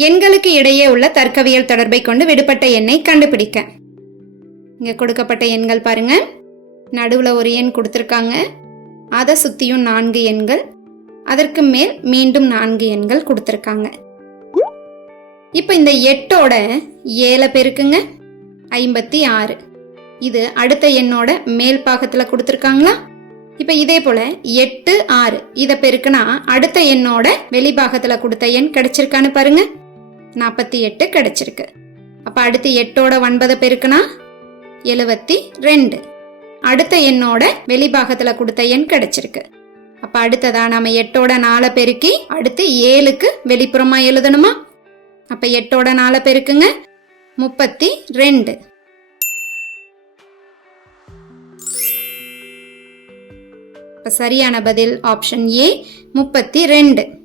எண்களுக்கு இடையே உள்ள தர்க்கவியல் தொடர்பை கொண்டு விடுபட்ட எண்ணை கண்டுபிடிக்க. இங்க கொடுக்கப்பட்ட எண்கள் பாருங்க. நடுவுல ஒரு எண் கொடுத்துருக்காங்க. அதை சுத்தியும் நான்கு எண்கள். அதற்கு மேல் மீண்டும் நான்கு எண்கள் கொடுத்துருக்காங்க. இப்போ இந்த எட்டோட ஏழை பெருக்குங்க. ஐம்பத்தி ஆறு. இது அடுத்த எண்ணோட மேல் பாகத்தில் கொடுத்துருக்காங்களா? இப்போ இதே போல எட்டு ஆறு. இதை பெருக்குனா அடுத்த எண்ணோட வெளிப்பாகத்தில் கொடுத்த எண் கிடைச்சிருக்கான்னு பாருங்க. நாற்பத்தி எட்டு கிடைச்சிருக்கு. அப்போ அடுத்து எட்டோட ஒன்பதை பெருக்குனா எழுபத்தி ரெண்டு. அடுத்த எண்ணோட வெளிப்பாகத்தில் கொடுத்த எண் கிடைச்சிருக்கு. அப்போ அடுத்ததாக நம்ம எட்டோட நாலு பெருக்கி அடுத்து ஏழுக்கு வெளிப்புறமா எழுதணுமா? அப்போ எட்டோட நாலு பெருக்குங்க முப்பத்தி ரெண்டு. இப்போ சரியான பதில் ஆப்ஷன் ஏ முப்பத்தி ரெண்டு.